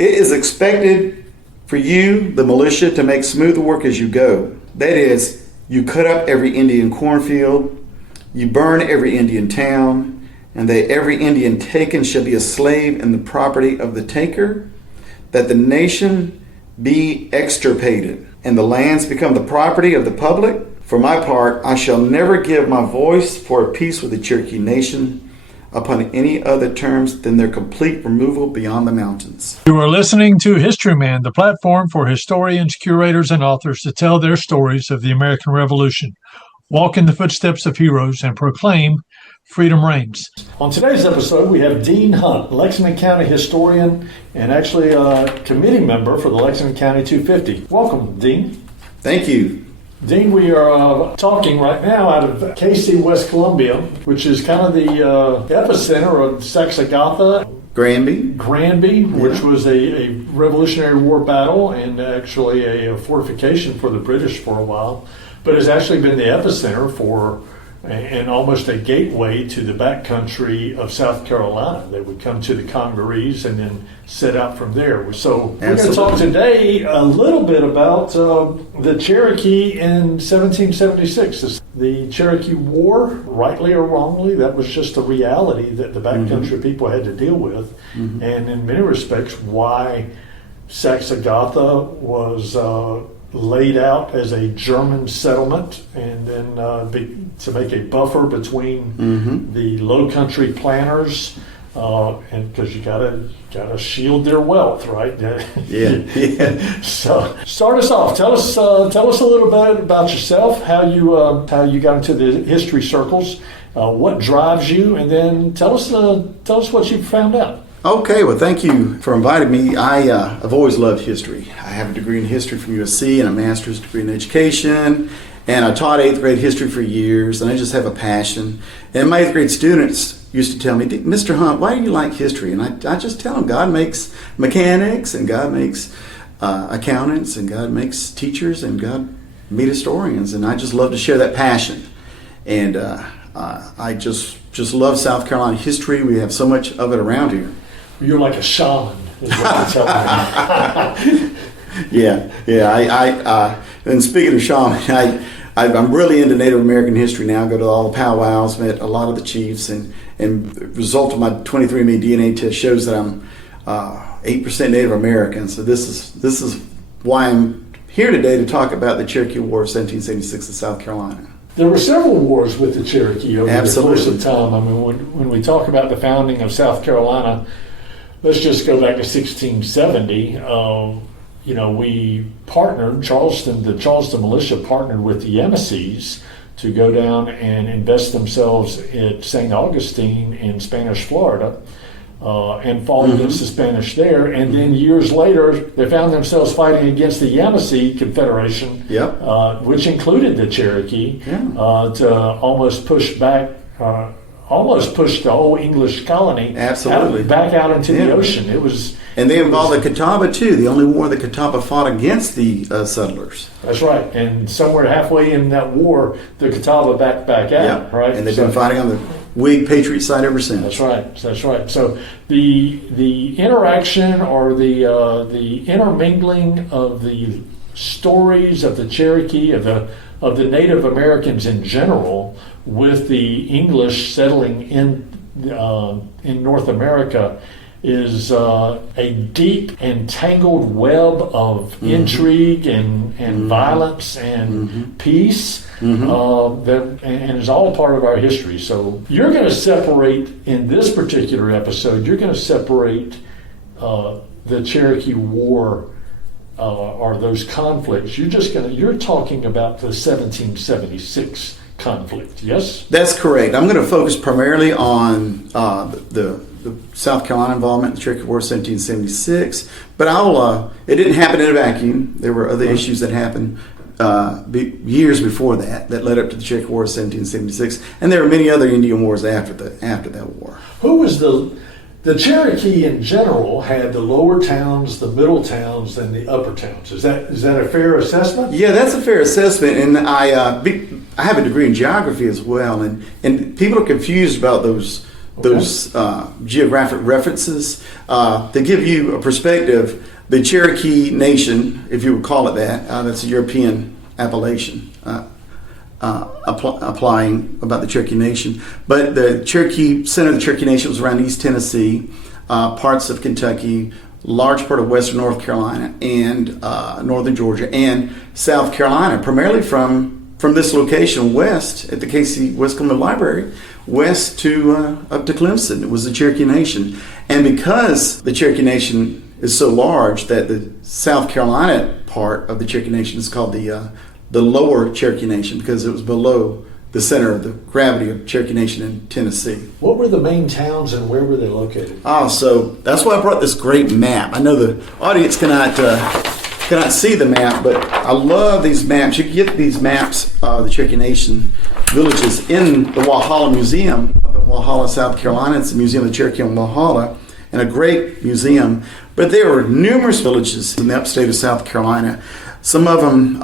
It is expected for you, the militia, to make smooth work as you go. That is, you cut up every Indian cornfield, you burn every Indian town, and that every Indian taken shall be a slave in the property of the taker, that the nation be extirpated, and the lands become the property of the public. For my part, I shall never give my voice for a peace with the Cherokee nation upon any other terms than their complete removal beyond the mountains. You are listening to Historyman, the platform for historians, curators, and authors to tell their stories of the American Revolution, walk in the footsteps of heroes, and proclaim freedom reigns. On today's episode, we have Dean Hunt, Lexington County historian and actually a committee member for the Lexington County 250. Welcome, Dean. Thank you. Dean, we are talking right now out of KC, West Columbia, which is kind of the epicenter of Saxe-Gotha. Granby, which was a Revolutionary War battle and actually a fortification for the British for a while, but has actually been the epicenter for and almost a gateway to the backcountry of South Carolina. They would come to the Congarese and then set out from there. So we're going to talk today a little bit about the Cherokee in 1776. The Cherokee War, rightly or wrongly, that was just a reality that the backcountry people had to deal with. And in many respects, why Saxe-Gotha was laid out as a German settlement, and then to make a buffer between the Low Country planters, and because you gotta shield their wealth, right? Yeah. So start us off. Tell us a little bit about yourself, how you got into the history circles, what drives you, and then tell us what you found out. Okay, well, thank you for inviting me. I've always loved history. I have a degree in history from USC and a master's degree in education, and I taught 8th grade history for years, and I just have a passion. And my 8th grade students used to tell me, Mr. Hunt, why do you like history? And I just tell them, God makes mechanics, and God makes accountants, and God makes teachers, and God made historians, and I just love to share that passion. And I just love South Carolina history. We have so much of it around here. You're like a shaman, is what you're telling me. Yeah. And speaking of shaman, I'm really into Native American history now. I go to all the powwows, met a lot of the chiefs, and the result of my 23andMe DNA test shows that I'm 8% Native American. So this is why I'm here today to talk about the Cherokee War of 1776 in South Carolina. There were several wars with the Cherokee over the course of time. I mean, when we talk about the founding of South Carolina, let's just go back to 1670. We partnered, the Charleston militia partnered with the Yemasees to go down and invest themselves at St. Augustine in Spanish Florida and fought against the Spanish there. And then years later, they found themselves fighting against the Yamasee Confederation, which included the Cherokee, to almost push the whole English colony back out into the ocean. And they involved the Catawba too. The only war the Catawba fought against the settlers. That's right. And somewhere halfway in that war, the Catawba back out. Right. And they've been fighting on the Whig Patriot side ever since. That's right. So the interaction or the intermingling of the stories of the Cherokee, of the Native Americans in general, with the English settling in North America is a deep and tangled web of intrigue and violence and peace and is all part of our history. So you're going to separate, in this particular episode, the Cherokee War or those conflicts. You're talking about the 1776 conflict, yes? That's correct. I'm going to focus primarily on the South Carolina involvement in the Cherokee War of 1776, but it didn't happen in a vacuum. There were other issues that happened years before that led up to the Cherokee War of 1776, and there were many other Indian wars after that war. Who was the Cherokee in general had the lower towns, the middle towns, and the upper towns. Is that a fair assessment? Yeah, that's a fair assessment, and I have a degree in geography as well, and people are confused about those those geographic references. To give you a perspective, the Cherokee Nation, if you would call it that, that's a European appellation applying about the Cherokee Nation. But the Cherokee center of the Cherokee Nation was around East Tennessee, parts of Kentucky, large part of western North Carolina, and northern Georgia, and South Carolina, primarily from this location west at the Casey West Columbia Library, west to up to Clemson. It was the Cherokee Nation. And because the Cherokee Nation is so large that the South Carolina part of the Cherokee Nation is called the lower Cherokee Nation, because it was below the center of the gravity of Cherokee Nation in Tennessee. What were the main towns and where were they located? So that's why I brought this great map. I know the audience cannot see the map, but I love these maps. You can get these maps of the Cherokee Nation villages in the Walhalla Museum up in Walhalla, South Carolina. It's the Museum of the Cherokee in Walhalla, and a great museum. But there are numerous villages in the upstate of South Carolina. Some of them,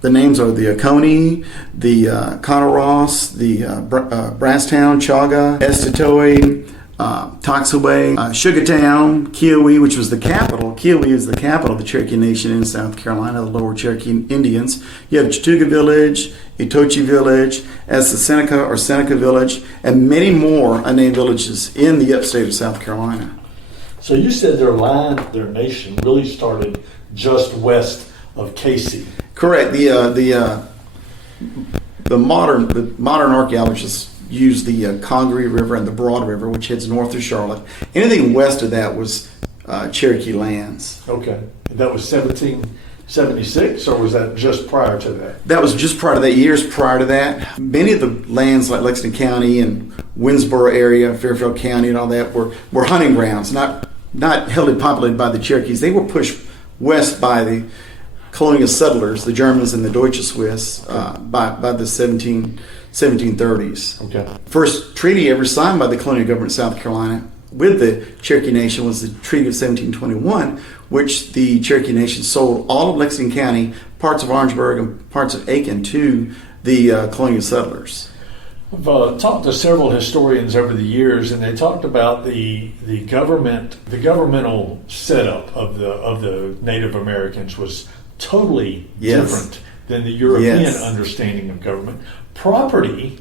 the names are the Oconee, the Conoross, the Brasstown, Chaga, Estatoe, Toxaway, Sugartown, Kiowa, which was the capital. Kiowa is the capital of the Cherokee Nation in South Carolina, the lower Cherokee Indians. You have Chattooga Village, Itochi Village, as the Seneca or Seneca Village, and many more unnamed villages in the upstate of South Carolina. So you said their nation really started just west of Casey. Correct. The modern archaeologists use the Congaree River and the Broad River, which heads north of Charlotte. Anything west of that was Cherokee lands. Okay. That was 1776, or was that just prior to that? That was just prior to that, years prior to that. Many of the lands like Lexington County and Winsboro area, Fairfield County and all that were hunting grounds, not heavily populated by the Cherokees. They were pushed west by the colonial settlers, the Germans and the Deutsche Swiss, by the 1730s. Okay. First treaty ever signed by the colonial government of South Carolina with the Cherokee Nation was the Treaty of 1721, which the Cherokee Nation sold all of Lexington County, parts of Orangeburg, and parts of Aiken to the colonial settlers. I've talked to several historians over the years, and they talked about the governmental setup of the Native Americans was totally different than the European understanding of government. Property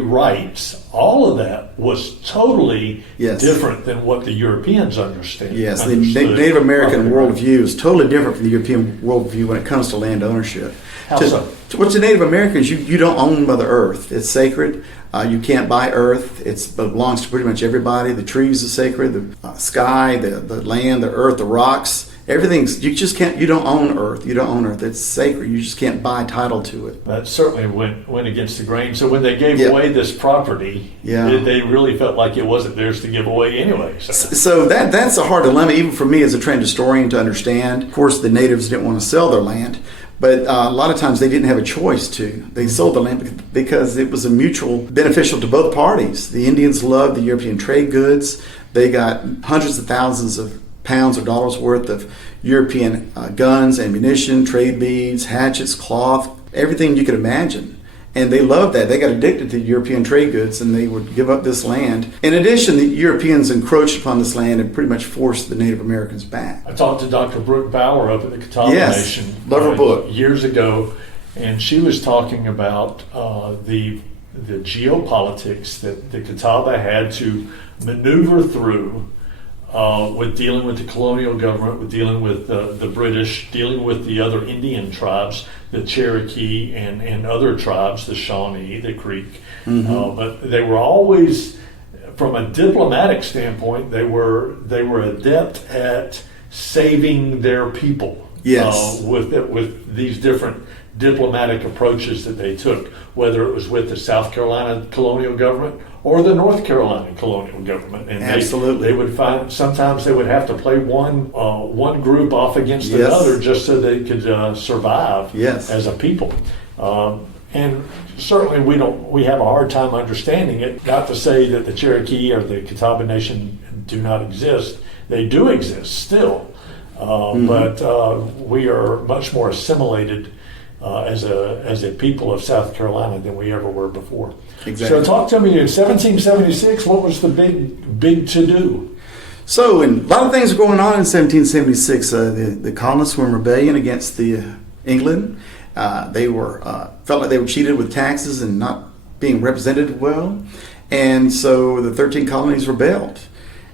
rights, all of that was totally different than what the Europeans understand. Yes, the Native American worldview is totally different from the European worldview when it comes to land ownership. How so? To Native Americans, you don't own Mother Earth. It's sacred. You can't buy earth. It belongs to pretty much everybody. The trees are sacred, the sky, the land, the earth, the rocks. Everything's, you don't own earth. You don't own earth. It's sacred. You just can't buy title to it. That certainly went against the grain. So when they gave away this property, they really felt like it wasn't theirs to give away anyway. So that's a hard dilemma, even for me as a trained historian, to understand. Of course, the natives didn't want to sell their land, but a lot of times they didn't have a choice to. They sold the land because it was a mutual beneficial to both parties. The Indians loved the European trade goods. They got hundreds of thousands of pounds or dollars worth of European guns, ammunition, trade beads, hatchets, cloth, everything you could imagine. And they loved that. They got addicted to European trade goods, and they would give up this land. In addition, the Europeans encroached upon this land and pretty much forced the Native Americans back. I talked to Dr. Brooke Bauer up at the Catawba Nation love her book. Years ago, and she was talking about the geopolitics that the Catawba had to maneuver through with dealing with the colonial government, with dealing with the British, dealing with the other Indian tribes, the Cherokee and other tribes, the Shawnee, the Creek. But they were always, from a diplomatic standpoint, they were adept at saving their people. With these different diplomatic approaches that they took, whether it was with the South Carolina colonial government or the North Carolina colonial government. And absolutely, they would find sometimes they would have to play one group off against another just so they could survive as a people. And certainly we have a hard time understanding it. Not to say that the Cherokee or the Catawba Nation do not exist; they do exist still. But we are much more assimilated as a people of South Carolina than we ever were before. Exactly. So talk to me, in 1776, what was the big to-do? So, and a lot of things were going on in 1776. The colonists were in rebellion against England. They felt like they were cheated with taxes and not being represented well. And so the 13 colonies rebelled.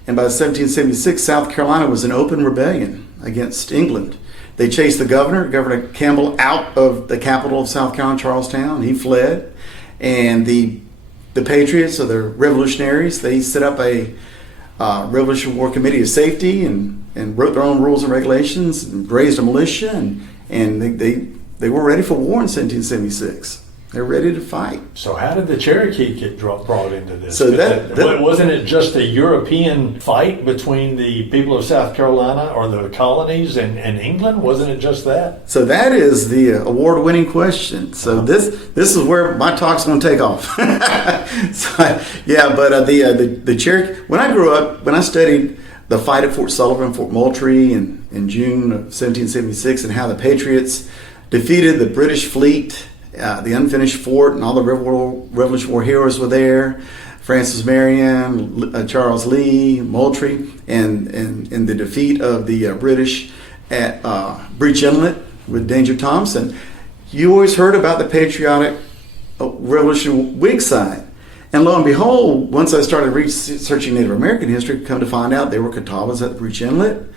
And by 1776, South Carolina was in open rebellion against England. They chased the Governor Campbell, out of the capital of South Carolina, Charlestown. He fled. And the Patriots, or the revolutionaries, they set up a Revolutionary War Committee of Safety and wrote their own rules and regulations and raised a militia. And they were ready for war in 1776. They're ready to fight. So how did the Cherokee get brought into this? So wasn't it just a European fight between the people of South Carolina or the colonies and England? Wasn't it just that? So that is the award-winning question. So this is where my talk's going to take off. The Cherokee. When I grew up, when I studied the fight at Fort Sullivan, Fort Moultrie in June of 1776, and how the Patriots defeated the British fleet. The unfinished fort, and all the Revolutionary War heroes were there. Francis Marion, Charles Lee, Moultrie, and the defeat of the British at Breach Inlet with Danger Thompson. You always heard about the patriotic Revolutionary Whig side. And lo and behold, once I started researching Native American history, come to find out there were Catawbas at Breach Inlet.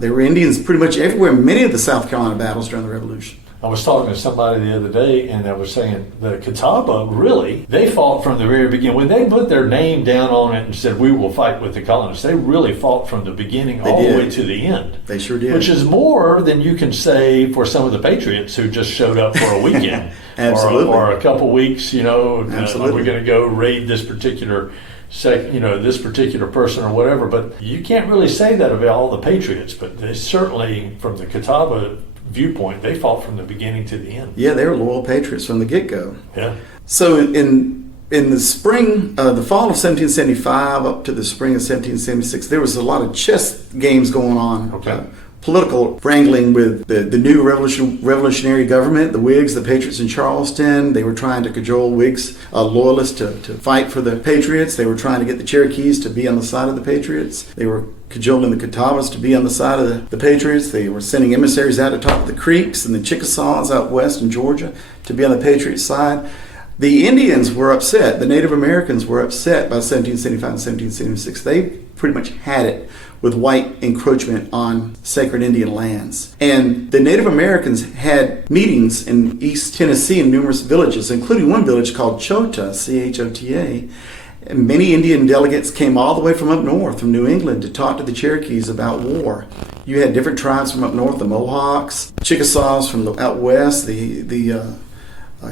There were Indians pretty much everywhere in many of the South Carolina battles during the Revolution. I was talking to somebody the other day, and I was saying the Catawba, really, they fought from the very beginning. When they put their name down on it and said, we will fight with the colonists, they really fought from the beginning all the way to the end. They sure did. Which is more than you can say for some of the Patriots who just showed up for a weekend. Absolutely. Or a couple weeks, Absolutely. We're going to go raid this particular this particular person or whatever. But you can't really say that about all the Patriots. But they certainly, from the Catawba viewpoint, they fought from the beginning to the end. Yeah, they were loyal patriots from the get-go. Yeah. So in the spring, the fall of 1775 up to the spring of 1776, there was a lot of chess games going on. Okay. Political wrangling with the new revolutionary government, the Whigs, the Patriots in Charleston. They were trying to cajole Whigs, loyalists to fight for the Patriots. They were trying to get the Cherokees to be on the side of the Patriots. They were cajoling the Catawbas to be on the side of the Patriots. They were sending emissaries out to talk to the Creeks and the Chickasaws out west in Georgia to be on the Patriots' side. The Indians were upset. The Native Americans were upset by 1775 and 1776. They pretty much had it with white encroachment on sacred Indian lands. And the Native Americans had meetings in East Tennessee in numerous villages, including one village called Chota, C-H-O-T-A. And many Indian delegates came all the way from up north, from New England, to talk to the Cherokees about war. You had different tribes from up north, the Mohawks, Chickasaws from out west, the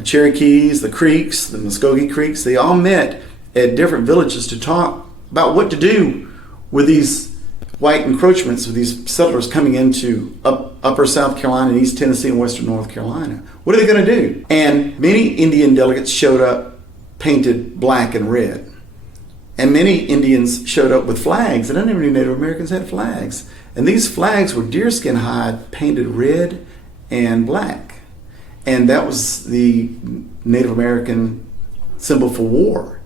Cherokees, the Creeks, the Muskogee Creeks. They all met at different villages to talk about what to do with these white encroachments, with these settlers coming into upper South Carolina and East Tennessee and western North Carolina. What are they going to do? And many Indian delegates showed up painted black and red. And many Indians showed up with flags, and I never knew Native Americans had flags. And these flags were deerskin hide painted red and black. And that was the Native American symbol for war.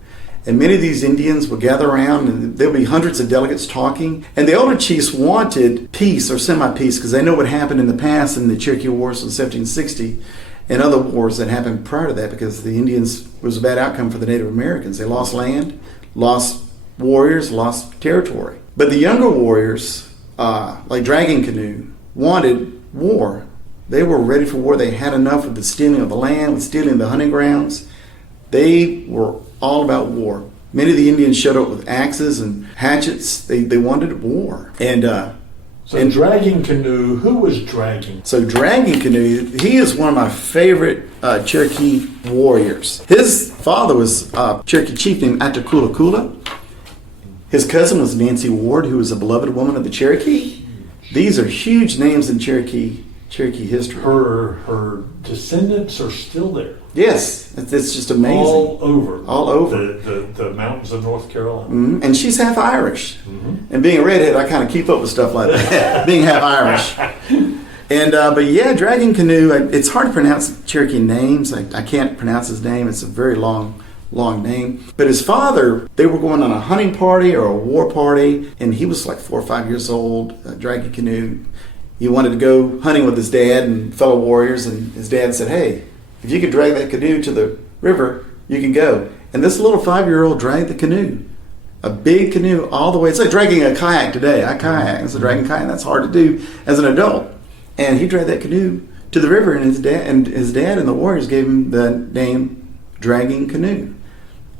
And many of these Indians would gather around, and there would be hundreds of delegates talking. And the older chiefs wanted peace or semi-peace because they know what happened in the past in the Cherokee Wars in 1760 and other wars that happened prior to that, because the Indians was a bad outcome for the Native Americans. They lost land, lost warriors, lost territory. But the younger warriors, like Dragging Canoe, wanted war. They were ready for war. They had enough of the stealing of the land, with stealing the hunting grounds. They were all about war. Many of the Indians showed up with axes and hatchets. They wanted war. So Dragging Canoe, who was Dragging? So Dragging Canoe, he is one of my favorite Cherokee warriors. His father was a Cherokee chief named Atakulakula. His cousin was Nancy Ward, who was a beloved woman of the Cherokee. These are huge names in Cherokee history. Her descendants are still there. Yes, it's just amazing. All over. All over. The mountains of North Carolina. Mm-hmm. And she's half Irish. Mm-hmm. And being a redhead, I kind of keep up with stuff like that, being half Irish. But yeah, dragging canoe. It's hard to pronounce Cherokee names. I can't pronounce his name. It's a very long name. But his father, they were going on a hunting party or a war party, and he was like 4 or 5 years old, dragging canoe. He wanted to go hunting with his dad and fellow warriors, and his dad said, "Hey, if you could drag that canoe to the river, you can go." And this little 5-year-old dragged the canoe, a big canoe, all the way. It's like dragging a kayak today. I kayak. It's a dragging kayak. That's hard to do as an adult. And he dragged that canoe to the river, and his dad and the warriors gave him the name Dragging Canoe.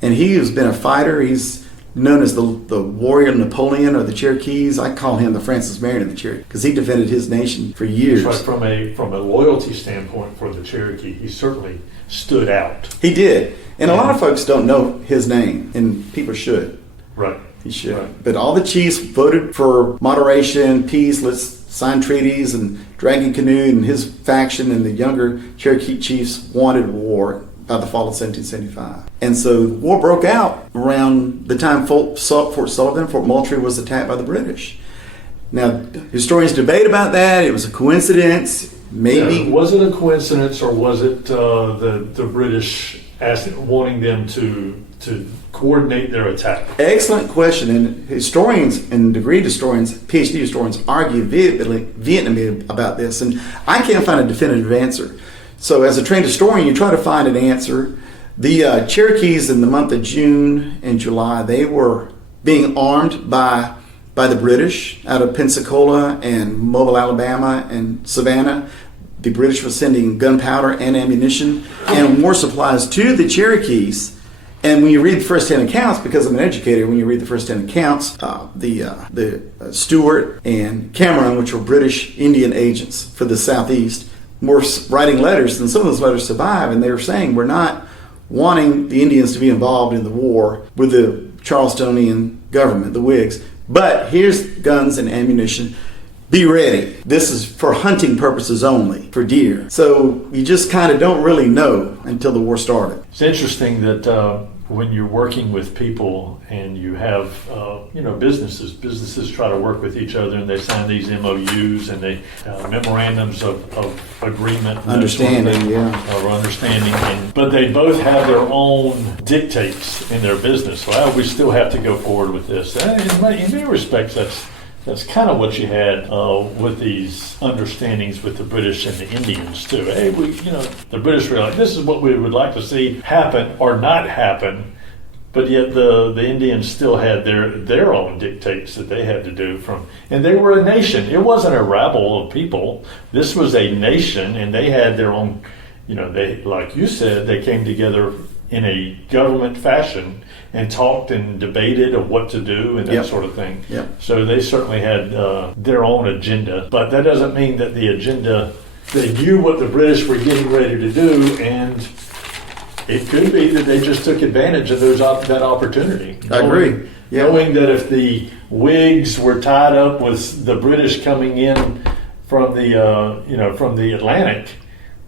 And he has been a fighter. He's known as the warrior Napoleon or the Cherokees. I call him the Francis Marion of the Cherokee because he defended his nation for years. But from a loyalty standpoint for the Cherokee, he certainly stood out. He did. And a lot of folks don't know his name, and people should. Right. He should. Right. But all the chiefs voted for moderation, peace, let's sign treaties, and Dragging Canoe and his faction and the younger Cherokee chiefs wanted war by the fall of 1775. And so war broke out around the time Fort Sullivan, Fort Moultrie was attacked by the British. Now, historians debate about that. It was a coincidence, maybe. Yeah, was it a coincidence, or was it the British wanting them to coordinate their attack? Excellent question. And historians and degree historians, PhD historians, argue vehemently about this. And I can't find a definitive answer. So as a trained historian, you try to find an answer. The Cherokees in the month of June and July, they were being armed by the British out of Pensacola and Mobile, Alabama and Savannah. The British were sending gunpowder and ammunition and war supplies to the Cherokees. And when you read the first-hand accounts, because I'm an educator, when you read the first-hand accounts, the Stuart and Cameron, which were British Indian agents for the Southeast, were writing letters, and some of those letters survive, and they were saying, we're not wanting the Indians to be involved in the war with the Charlestonian government, the Whigs, but here's guns and ammunition. Be ready. This is for hunting purposes only, for deer. So you just kind of don't really know until the war started. It's interesting that when you're working with people and you have, businesses try to work with each other, and they sign these MOUs and they memorandums of agreement, understanding, or understanding, but they both have their own dictates in their business. Well, we still have to go forward with this. In many respects, that's kind of what you had with these understandings with the British and the Indians too. Hey, the British were like, this is what we would like to see happen or not happen, but yet the Indians still had their own dictates that they had to do and they were a nation. It wasn't a rabble of people. This was a nation, and they had their own. They, like you said, they came together in a government fashion and talked and debated of what to do and that sort of thing. Yep. So they certainly had their own agenda, but that doesn't mean that the agenda, they knew what the British were getting ready to do, and it could be that they just took advantage of that opportunity. I agree. Yeah. Knowing that if the Whigs were tied up with the British coming in from the Atlantic,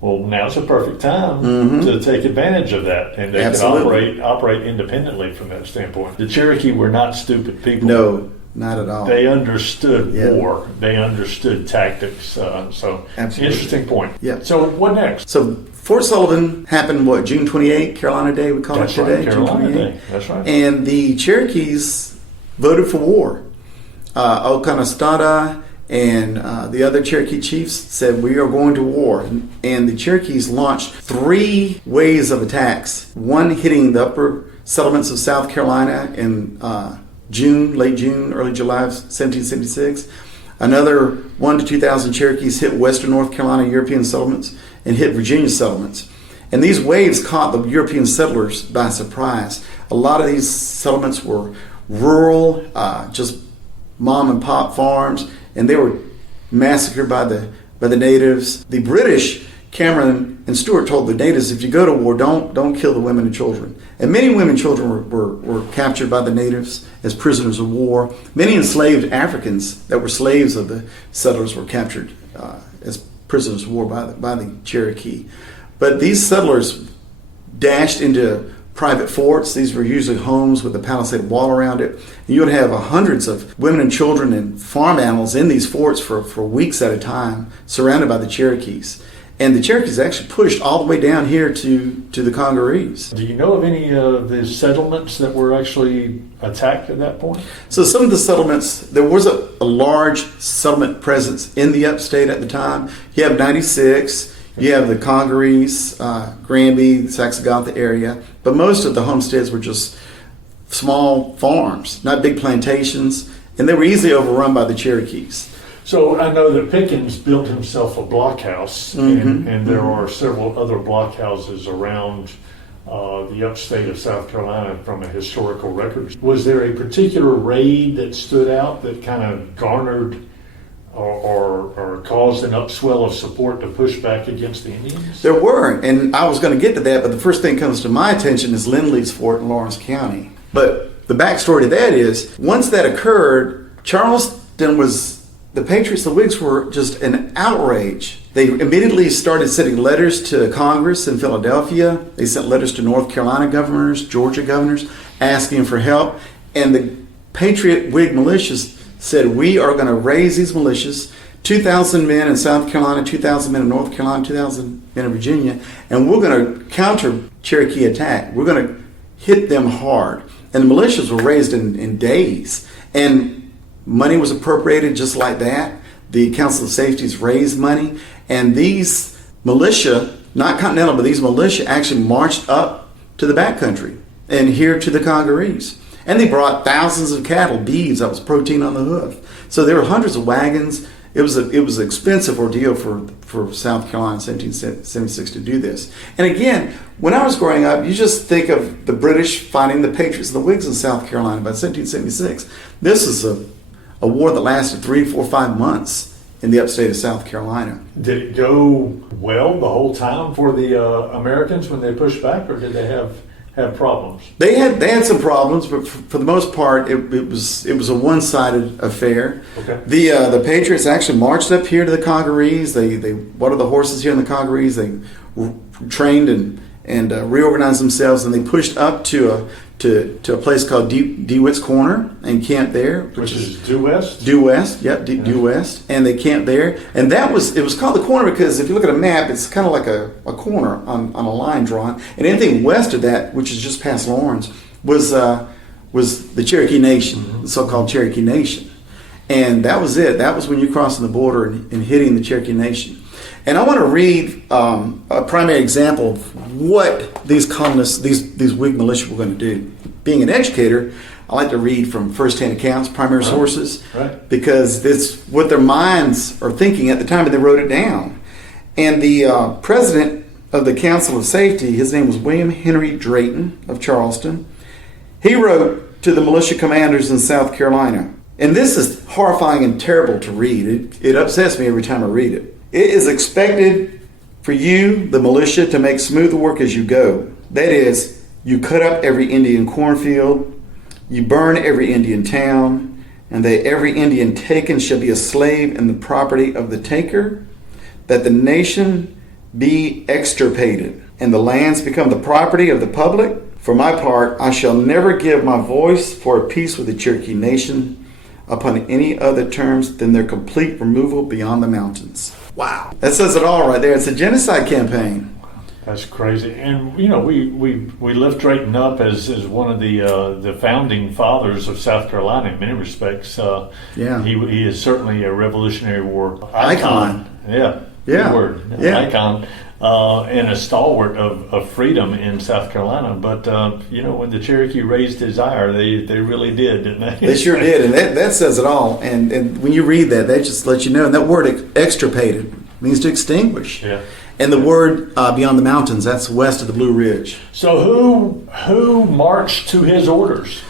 well, now's a perfect time to take advantage of that, and they can operate independently from that standpoint. The Cherokee were not stupid people. No, not at all. They understood war. They understood tactics. So, absolutely. Interesting point. Yeah. So, what next? So, Fort Sullivan happened, June 28, Carolina Day, we call it today? Carolina Day. That's right. And the Cherokees voted for war. Okanastada and the other Cherokee chiefs said, we are going to war. And the Cherokees launched 3 waves of attacks. One hitting the upper settlements of South Carolina in late June, early July of 1776. Another 1,000 to 2,000 Cherokees hit western North Carolina European settlements and hit Virginia settlements. And these waves caught the European settlers by surprise. A lot of these settlements were rural, just mom and pop farms, and they were massacred by the natives. The British, Cameron and Stuart, told the natives, if you go to war, don't kill the women and children. And many women and children were captured by the natives as prisoners of war. Many enslaved Africans that were slaves of the settlers were captured as prisoners of war by the Cherokee. But these settlers dashed into private forts. These were usually homes with a palisade wall around it. And you would have hundreds of women and children and farm animals in these forts for weeks at a time, surrounded by the Cherokees. And the Cherokees actually pushed all the way down here to the Congarees. Do you know of any of the settlements that were actually attacked at that point? So some of the settlements, there was a large settlement presence in the upstate at the time. You have 96, you have the Congarees, Granby, Saxagotha area, but most of the homesteads were just small farms, not big plantations, and they were easily overrun by the Cherokees. So I know that Pickens built himself a blockhouse, and there are several other blockhouses around the upstate of South Carolina from a historical record. Was there a particular raid that stood out that kind of garnered or caused an upswell of support to push back against the Indians? There were, and I was going to get to that, but the first thing that comes to my attention is Lindley's Fort in Lawrence County. But the backstory to that is, once that occurred, Charleston was... The Patriots, the Whigs, were just an outrage. They immediately started sending letters to Congress in Philadelphia. They sent letters to North Carolina governors, Georgia governors, asking for help. And the Patriot Whig militias said, we are going to raise these militias, 2,000 men in South Carolina, 2,000 men in North Carolina, 2,000 men in Virginia, and we're going to counter Cherokee attack. We're going to hit them hard. And the militias were raised in days. And money was appropriated just like that. The Council of Safeties raised money. And these militia, not Continental, but these militia actually marched up to the backcountry and here to the Congarees. And they brought thousands of cattle, beeves, that was protein on the hoof. So there were hundreds of wagons. It was an expensive ordeal for South Carolina in 1776 to do this. And again, when I was growing up, you just think of the British fighting the Patriots and the Whigs in South Carolina by 1776. This is a war that lasted 3, 4, 5 months in the upstate of South Carolina. Did it go well the whole time for the Americans when they pushed back, or did they have problems? They had some problems, but for the most part, it was a one-sided affair. Okay. The Patriots actually marched up here to the Congarees. They watered the horses here in the Congarees. They trained and reorganized themselves, and they pushed up to a place called DeWitt's Corner and camped there, which is due west. Due west, yep, due west, and they camped there. And it was called the corner because if you look at a map, it's kind of like a corner on a line drawn. And anything west of that, which is just past Lawrence, was the Cherokee Nation, the so-called Cherokee Nation, and that was it. That was when you crossing the border and hitting the Cherokee Nation. And I want to read a primary example of what these colonists, these Whig militia were going to do. Being an educator, I like to read from first-hand accounts, primary sources, because it's what their minds are thinking at the time, and they wrote it down. And the president of the Council of Safety, his name was William Henry Drayton of Charleston. He wrote to the militia commanders in South Carolina. And this is horrifying and terrible to read. It upsets me every time I read it. It is expected for you, the militia, to make smooth work as you go. That is, you cut up every Indian cornfield, you burn every Indian town, and that every Indian taken shall be a slave in the property of the taker, that the nation be extirpated, and the lands become the property of the public. For my part, I shall never give my voice for a peace with the Cherokee Nation upon any other terms than their complete removal beyond the mountains. Wow. That says it all right there. It's a genocide campaign. That's crazy. And, you know, we lift Drayton up as one of the founding fathers of South Carolina in many respects. He is certainly a Revolutionary War icon. Yeah. Good word. Yeah. Icon. And a stalwart of freedom in South Carolina. But, when the Cherokee raised his ire, they really did, didn't they? They sure did. And that says it all. And when you read that just lets you know. And that word extirpated means to extinguish. Yeah. And the word beyond the mountains, that's west of the Blue Ridge. So who marched to his orders?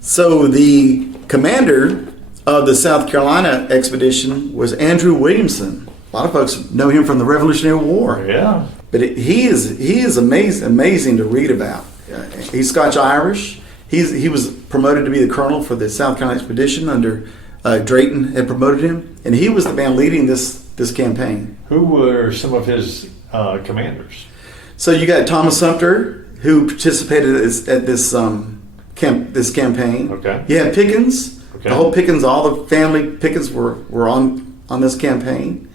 So the commander of the South Carolina expedition was Andrew Williamson. A lot of folks know him from the Revolutionary War. Yeah. But he is amazing to read about. He's Scotch-Irish. He was promoted to be the colonel for the South Carolina expedition under Drayton had promoted him. And he was the man leading this campaign. Who were some of his commanders? So you got Thomas Sumter, who participated at this campaign. Okay. You had Pickens. Okay. The whole Pickens, all the family Pickens were on this campaign.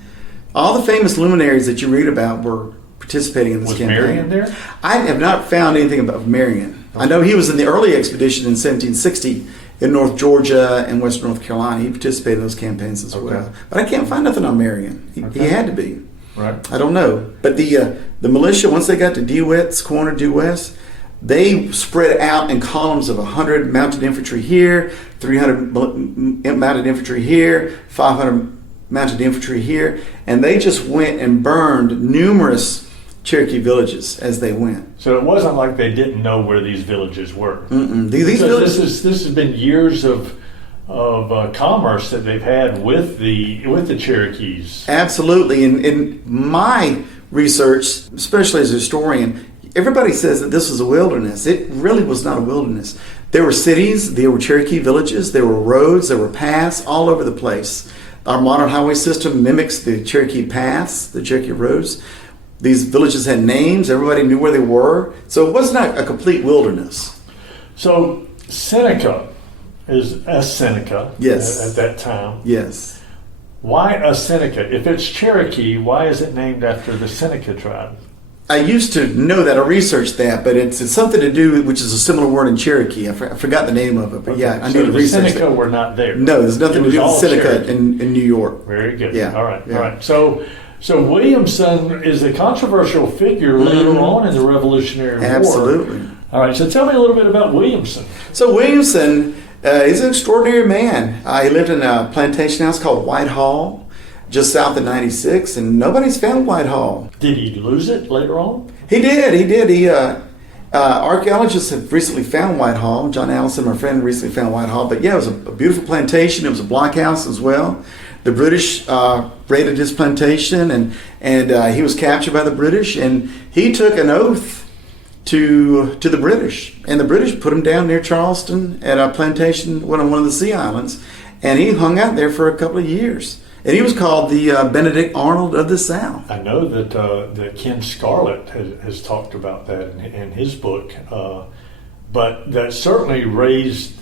All the famous luminaries that you read about were participating in this campaign. Was Marion there? I have not found anything about Marion. Okay. I know he was in the early expedition in 1760 in North Georgia and Western North Carolina. He participated in those campaigns as well. But I can't find nothing on Marion. He had to be. Right. I don't know. But the militia, once they got to DeWitt's Corner, due west, they spread out in columns of 100 mounted infantry here, 300 mounted infantry here, 500 mounted infantry here, and they just went and burned numerous Cherokee villages as they went. So it wasn't like they didn't know where these villages were. These villages, this has been years of commerce that they've had with the Cherokees. Absolutely. In my research, especially as a historian, everybody says that this was a wilderness. It really was not a wilderness. There were cities, there were Cherokee villages, there were roads, there were paths all over the place. Our modern highway system mimics the Cherokee paths, the Cherokee roads. These villages had names. Everybody knew where they were. So it was not a complete wilderness. So Seneca is a Seneca. Yes. At that time. Yes. Why a Seneca? If it's Cherokee, why is it named after the Seneca tribe? I used to know that. I researched that, but it's something to do, which is a similar word in Cherokee. I forgot the name of it, but yeah, I need to research the Seneca that. were not there. No, there's nothing to do with Seneca Cherokee. in New York. Very good. Yeah. All right. Yeah. All right. So Williamson is a controversial figure later on in the Revolutionary War. Absolutely. All right. So tell me a little bit about Williamson. So Williamson is an extraordinary man. He lived in a plantation house called Whitehall, just south of 96, and nobody's found Whitehall. Did he lose it later on? He did. Archaeologists have recently found Whitehall. John Allison, my friend, recently found Whitehall. But yeah, it was a beautiful plantation. It was a blockhouse as well. The British raided his plantation, and he was captured by the British. And he took an oath to the British, and the British put him down near Charleston at a plantation, on one of the Sea Islands, and he hung out there for a couple of years. And he was called the Benedict Arnold of the South. I know that Ken Scarlett has talked about that in his book, but that certainly raised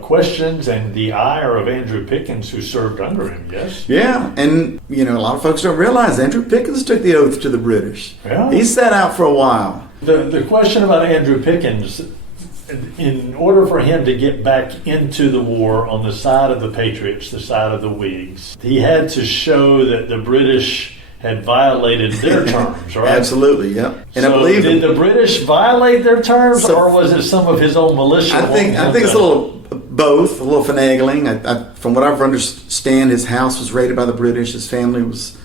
questions and the ire of Andrew Pickens, who served under him. Yes. Yeah, and a lot of folks don't realize Andrew Pickens took the oath to the British. Yeah. He sat out for a while. The question about Andrew Pickens, in order for him to get back into the war on the side of the Patriots, the side of the Whigs, he had to show that the British had violated their terms, right? Absolutely, yeah. And so I believe did the British violate their terms, or was it some of his own militia? I think it's a little both, a little finagling. From what I've understand, his house was raided by the British. His family was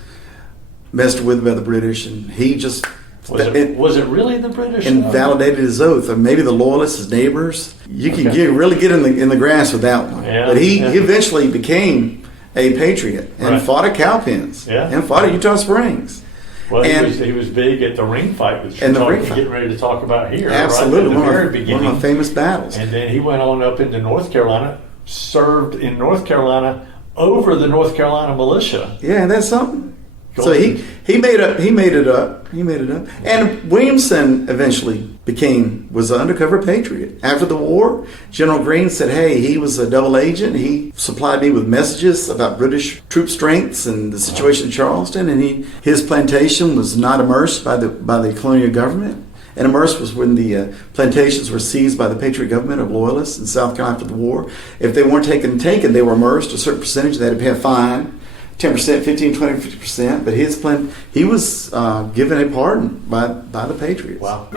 messed with by the British, and he just was it really the British? Invalidated his oath, or maybe the loyalists, his neighbors. You can really get in the grass with that one. Yeah, but he eventually became a patriot and fought at Cowpens and fought at Utah Springs. Well, he was big at the ring fight, which we're getting ready to talk about here. Absolutely, right? At the very beginning. One of the famous battles. And then he went on up into North Carolina, served in North Carolina over the North Carolina militia. Yeah, that's something. So he made it up. And Williamson eventually was an undercover patriot. After the war, General Greene said, hey, he was a double agent. He supplied me with messages about British troop strengths and the situation in Charleston, and his plantation was not immersed by the colonial government. And immersed was when the plantations were seized by the Patriot government of loyalists in South Carolina after the war. If they weren't taken, they were immersed. A certain percentage, they had to pay a fine. 10%, 15, 20, 50%, but he was given a pardon by the Patriots. Wow.